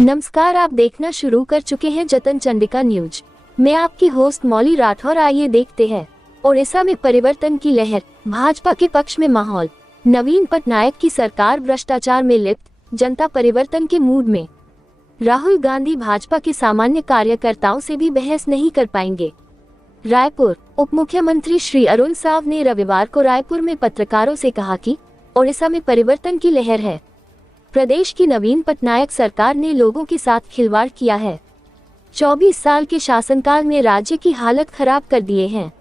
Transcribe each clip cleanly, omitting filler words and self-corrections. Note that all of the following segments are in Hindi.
नमस्कार, आप देखना शुरू कर चुके हैं जतन चंडिका न्यूज। मैं आपकी होस्ट मौली राठौर। आइए देखते हैं ओडिशा में परिवर्तन की लहर, भाजपा के पक्ष में माहौल। नवीन पटनायक की सरकार भ्रष्टाचार में लिप्त, जनता परिवर्तन के मूड में। राहुल गांधी भाजपा के सामान्य कार्यकर्ताओं से भी बहस नहीं कर पाएंगे। रायपुर, उप मुख्यमंत्री श्री अरुण साव ने रविवार को रायपुर में पत्रकारों से कहा कि ओडिशा में परिवर्तन की लहर है। प्रदेश की नवीन पटनायक सरकार ने लोगों के साथ खिलवाड़ किया है। 24 साल के शासनकाल में राज्य की हालत खराब कर दिए हैं।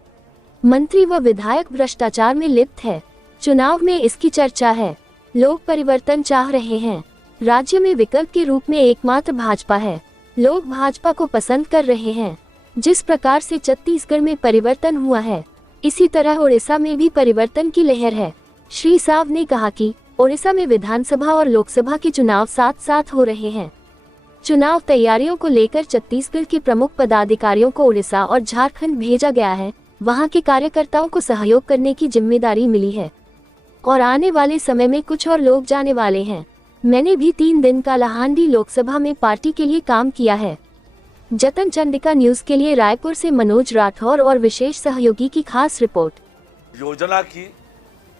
मंत्री व विधायक भ्रष्टाचार में लिप्त है। चुनाव में इसकी चर्चा है। लोग परिवर्तन चाह रहे हैं। राज्य में विकल्प के रूप में एकमात्र भाजपा है। लोग भाजपा को पसंद कर रहे हैं। जिस प्रकार से छत्तीसगढ़ में परिवर्तन हुआ है, इसी तरह ओडिशा में भी परिवर्तन की लहर है। श्री साव ने कहा कि ओडिशा में विधानसभा और लोकसभा के चुनाव साथ साथ हो रहे हैं। चुनाव तैयारियों को लेकर छत्तीसगढ़ के प्रमुख पदाधिकारियों को ओडिशा और झारखंड भेजा गया है। वहां के कार्यकर्ताओं को सहयोग करने की जिम्मेदारी मिली है और आने वाले समय में कुछ और लोग जाने वाले हैं। मैंने भी 3 दिन कालाहांडी लोकसभा में पार्टी के लिए काम किया है। जतन चंडिका न्यूज के लिए रायपुर से मनोज राठौर और विशेष सहयोगी की खास रिपोर्ट। योजना की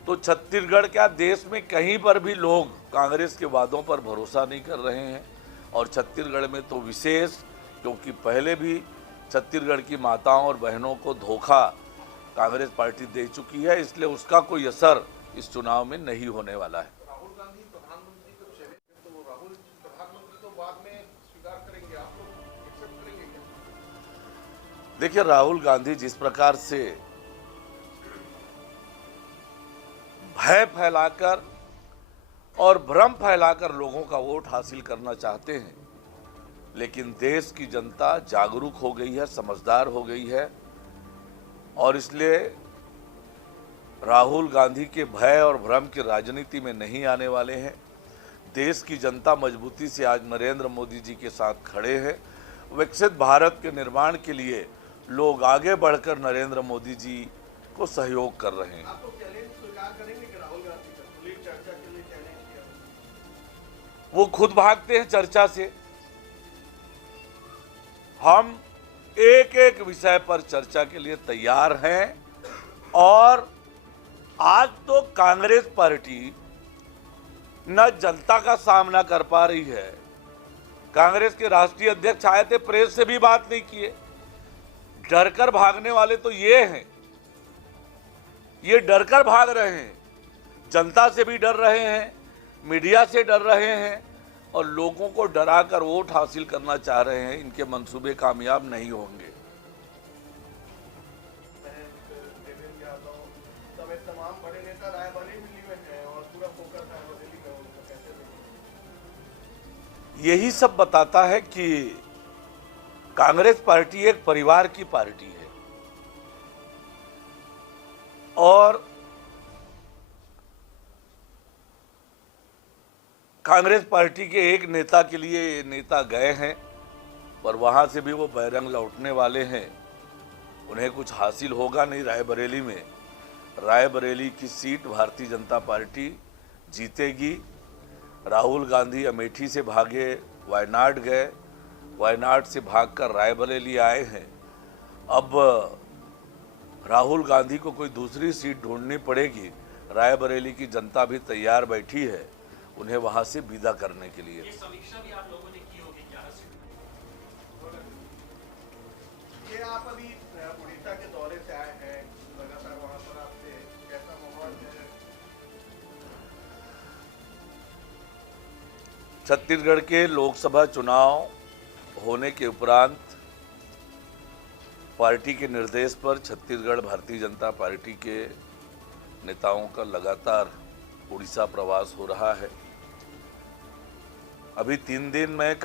तो छत्तीसगढ़ क्या देश में कहीं पर भी लोग कांग्रेस के वादों पर भरोसा नहीं कर रहे हैं और छत्तीसगढ़ में तो विशेष, क्योंकि पहले भी छत्तीसगढ़ की माताओं और बहनों को धोखा कांग्रेस पार्टी दे चुकी है, इसलिए उसका कोई असर इस चुनाव में नहीं होने वाला है। राहुल गांधी प्रधानमंत्री को चले तो राहुल प्रधानमंत्री तो बाद में स्वीकार करेंगे, आप लोग एक्सेप्ट करेंगे क्या? देखिए, राहुल गांधी जिस प्रकार से भय फैलाकर और भ्रम फैलाकर लोगों का वोट हासिल करना चाहते हैं, लेकिन देश की जनता जागरूक हो गई है, समझदार हो गई है और इसलिए राहुल गांधी के भय और भ्रम की राजनीति में नहीं आने वाले हैं। देश की जनता मजबूती से आज नरेंद्र मोदी जी के साथ खड़े हैं। विकसित भारत के निर्माण के लिए लोग आगे बढ़कर नरेंद्र मोदी जी को सहयोग कर रहे हैं। वो खुद भागते हैं चर्चा से। हम एक एक विषय पर चर्चा के लिए तैयार हैं और आज तो कांग्रेस पार्टी न जनता का सामना कर पा रही है। कांग्रेस के राष्ट्रीय अध्यक्ष आए थे, प्रेस से भी बात नहीं किए। डरकर भागने वाले तो ये हैं, ये डरकर भाग रहे हैं। जनता से भी डर रहे हैं, मीडिया से डर रहे हैं और लोगों को डराकर वोट हासिल करना चाह रहे हैं। इनके मंसूबे कामयाब नहीं होंगे। तमाम बड़े नेता रायबरेली में हैं और पूरा फोकस रायबरेली में, उनको कैसे देखें? यही सब बताता है कि कांग्रेस पार्टी एक परिवार की पार्टी है और कांग्रेस पार्टी के एक नेता के लिए ये नेता गए हैं पर वहां से भी वो बैरंग लौटने वाले हैं। उन्हें कुछ हासिल होगा नहीं रायबरेली में। रायबरेली की सीट भारतीय जनता पार्टी जीतेगी। राहुल गांधी अमेठी से भागे, वायनाड गए, वायनाड से भागकर रायबरेली आए हैं। अब राहुल गांधी को कोई दूसरी सीट ढूंढनी पड़ेगी। रायबरेली की जनता भी तैयार बैठी है उन्हें वहां से विदा करने के लिए। ये समीक्षा भी आप लोगों ने की होगी 11 सीट। ये आप अभी उड़ीसा के दौरे से आए हैं, लगातार वहां पर आपसे कैसा माहौल है? छत्तीसगढ़ के लोकसभा चुनाव होने के उपरांत पार्टी के निर्देश पर छत्तीसगढ़ भारतीय जनता पार्टी के नेताओं का लगातार उड़ीसा प्रवास हो रहा है। अभी 3 दिन में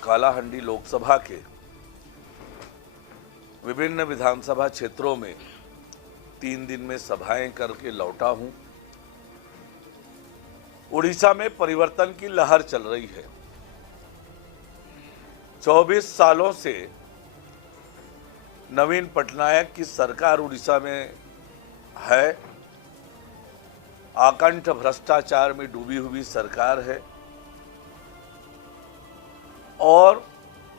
कालाहांडी लोकसभा के विभिन्न विधानसभा क्षेत्रों में 3 दिन में सभाएं करके लौटा हूं। उड़ीसा में परिवर्तन की लहर चल रही है। 24 सालों से नवीन पटनायक की सरकार उड़ीसा में है। आकंठ भ्रष्टाचार में डूबी हुई सरकार है। और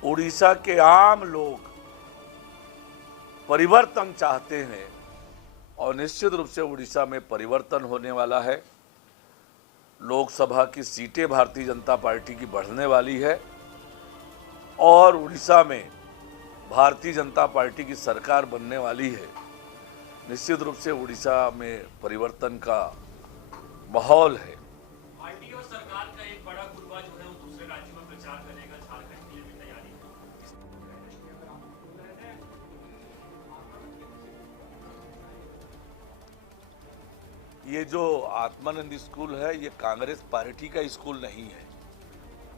उड़ीसा के आम लोग परिवर्तन चाहते हैं और निश्चित रूप से उड़ीसा में परिवर्तन होने वाला है। लोकसभा की सीटें भारतीय जनता पार्टी की बढ़ने वाली है और उड़ीसा में भारतीय जनता पार्टी की सरकार बनने वाली है। निश्चित रूप से उड़ीसा में परिवर्तन का माहौल है। पार्टी और सरकार का एक बड़ा गुटवा जो है वो दूसरे राज्यों में प्रचार करेगा, झारखंड के लिए भी तैयारी है। ये जो आत्मानंद स्कूल है ये कांग्रेस पार्टी का स्कूल नहीं है,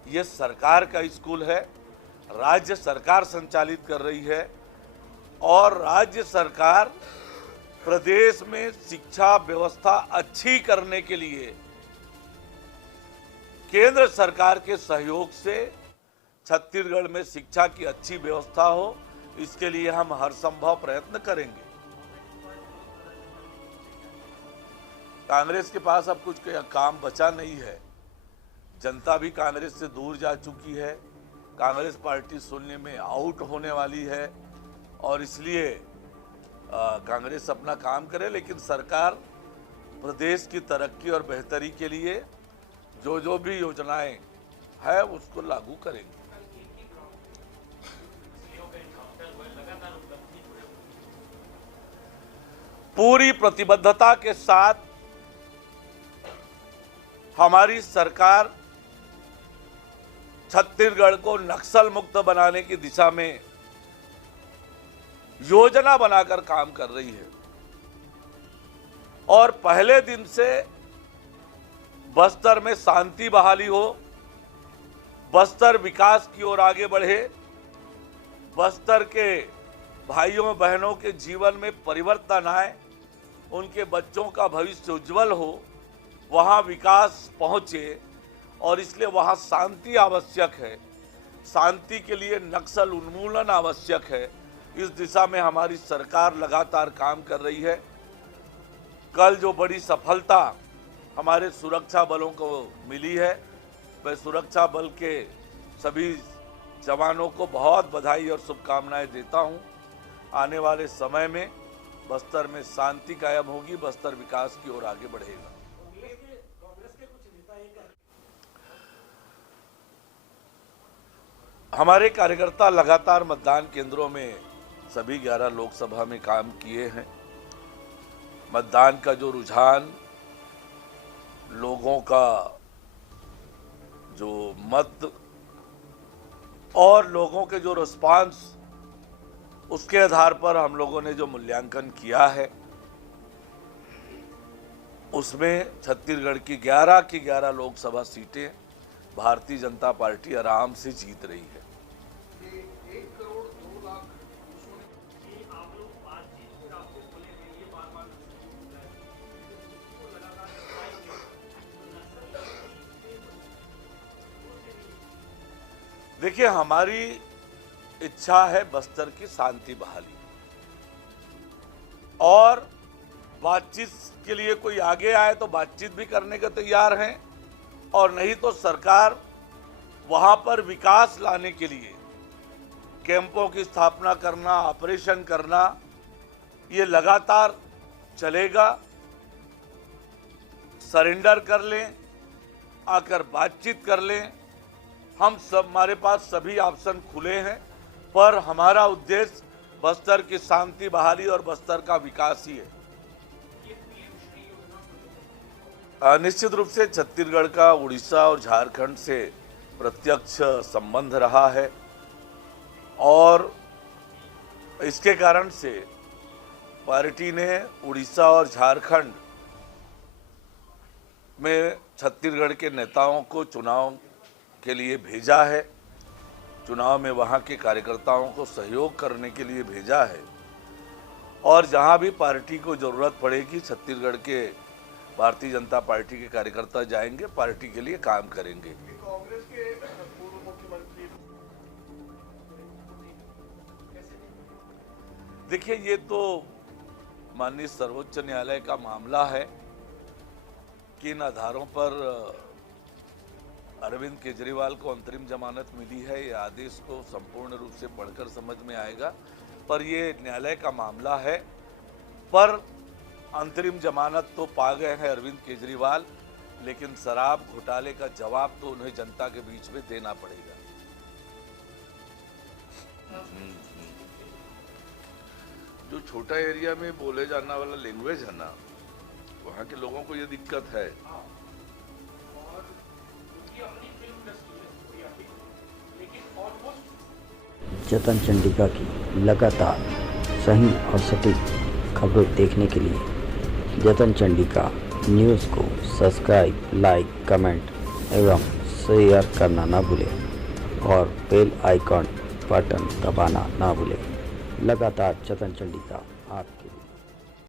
ये सरकार का स्कूल है। राज्य सरकार संचालित कर रही है और राज्य सरकार प्रदेश में शिक्षा व्यवस्था अच्छी करने के लिए केंद्र सरकार के सहयोग से छत्तीसगढ़ में शिक्षा की अच्छी व्यवस्था हो, इसके लिए हम हर संभव प्रयत्न करेंगे। कांग्रेस के पास अब कुछ काम बचा नहीं है। जनता भी कांग्रेस से दूर जा चुकी है। कांग्रेस पार्टी शून्य में आउट होने वाली है और इसलिए कांग्रेस अपना काम करे, लेकिन सरकार प्रदेश की तरक्की और बेहतरी के लिए जो भी योजनाएं है उसको लागू करेंगे। पूरी प्रतिबद्धता के साथ हमारी सरकार छत्तीसगढ़ को नक्सल मुक्त बनाने की दिशा में योजना बनाकर काम कर रही है और पहले दिन से बस्तर में शांति बहाली हो, बस्तर विकास की ओर आगे बढ़े, बस्तर के भाइयों बहनों के जीवन में परिवर्तन आए, उनके बच्चों का भविष्य उज्जवल हो, वहां विकास पहुंचे और इसलिए वहां शांति आवश्यक है। शांति के लिए नक्सल उन्मूलन आवश्यक है। इस दिशा में हमारी सरकार लगातार काम कर रही है। कल जो बड़ी सफलता हमारे सुरक्षा बलों को मिली है, मैं सुरक्षा बल के सभी जवानों को बहुत बधाई और शुभकामनाएं देता हूं। आने वाले समय में बस्तर में शांति कायम होगी, बस्तर विकास की ओर आगे बढ़ेगा। हमारे कार्यकर्ता लगातार मतदान केंद्रों में सभी 11 लोकसभा में काम किए हैं। मतदान का जो रुझान, लोगों का जो मत और लोगों के जो रिस्पांस, उसके आधार पर हम लोगों ने जो मूल्यांकन किया है उसमें छत्तीसगढ़ की 11 लोकसभा सीटें भारतीय जनता पार्टी आराम से जीत रही है। 1 करोड़ 2 लाख देखिए, हमारी इच्छा है बस्तर की शांति बहाली और बातचीत के लिए कोई आगे आए तो बातचीत भी करने के तैयार हैं और नहीं तो सरकार वहां पर विकास लाने के लिए कैंपों की स्थापना करना, ऑपरेशन करना, ये लगातार चलेगा। सरेंडर कर लें, आकर बातचीत कर लें, हम सब, हमारे पास सभी ऑप्शन खुले हैं, पर हमारा उद्देश्य बस्तर की शांति बहाली और बस्तर का विकास ही है। निश्चित रूप से छत्तीसगढ़ का उड़ीसा और झारखंड से प्रत्यक्ष संबंध रहा है और इसके कारण से पार्टी ने उड़ीसा और झारखंड में छत्तीसगढ़ के नेताओं को चुनाव के लिए भेजा है, चुनाव में वहां के कार्यकर्ताओं को सहयोग करने के लिए भेजा है और जहां भी पार्टी को जरूरत पड़ेगी छत्तीसगढ़ के भारतीय जनता पार्टी के कार्यकर्ता जाएंगे, पार्टी के लिए काम करेंगे। कांग्रेस के पूर्व मुख्यमंत्री, देखिए, ये तो माननीय सर्वोच्च न्यायालय का मामला है कि इन आधारों पर अरविंद केजरीवाल को अंतरिम जमानत मिली है, ये आदेश को संपूर्ण रूप से पढ़कर समझ में आएगा, पर ये न्यायालय का मामला है। पर अंतरिम जमानत तो पा गए हैं अरविंद केजरीवाल, लेकिन शराब घोटाले का जवाब तो उन्हें जनता के बीच में देना पड़ेगा। जो छोटा एरिया में बोले जाने वाला लैंग्वेज है ना, वहाँ के लोगों को ये दिक्कत है। जतन चंडिका की लगातार सही और सटीक खबरें देखने के लिए जतन चंडिका न्यूज़ को सब्सक्राइब, लाइक, कमेंट एवं शेयर करना ना भूलें और बेल आइकॉन बटन दबाना ना भूलें। लगातार जतन चंडिका आपके